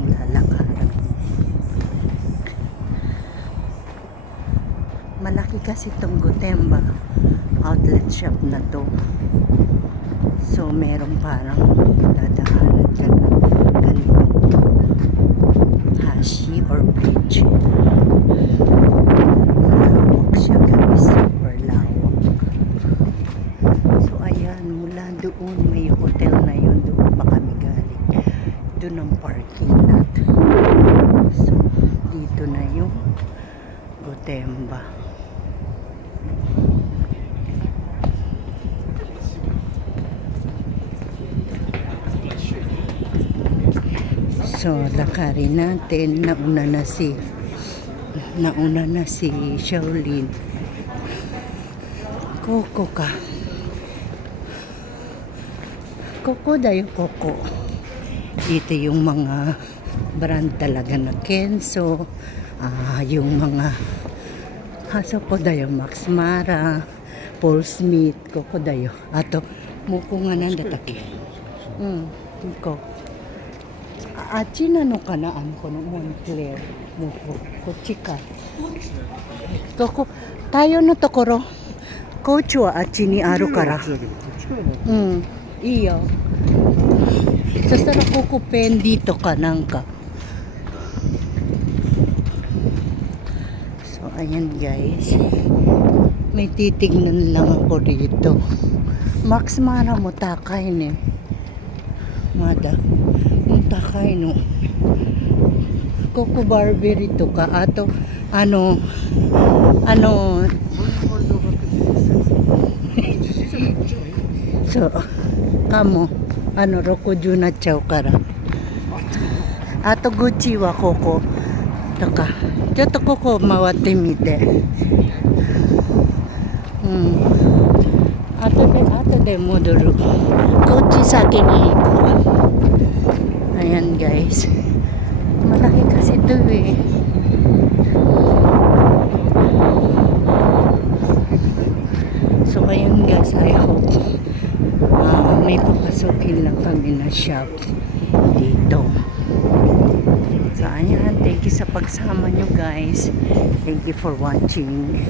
tayong lalakaran. Malaki kasi itong Gotemba outlet shop na to. So meron parang dadaanan ka na ganitong hashi or bridge. Malawak siya guys, super lawak. So ayan, mula doon may hotel na yun, doon pa kami galing. Doon ang parking lot. So dito na yung Gotemba. So, lakarin natin. Nauna na si Shaolin. Coco ka. Coco dayo, Coco. Dito yung mga brand talaga na Kenzo. Yung mga haso ko dayo, Max Mara, Paul Smith, Coco dayo. Ato, muko nga nandataki. Ko. あっちなのかな、このモンクレーもうこっちか。ここ太陽のところ、コーチはあっちにあるから。いいよ。そしたらここペンディとかなんか。So ayan guys. May titignan lang ako dito. Max Mara mo takay ne. Mada. Takay no. Coco Barbie rito ka ato ano so kamo Rokuju na chao kara ato Gucci wa Coco takaちょっとここ回ってみて後で戻るこっち先に行くayan guys, malaki kasi ito eh. So ayun guys, I hope may papasukin lang kami na shop dito. So ayan, thank you sa pagsama nyo guys. Thank you for watching.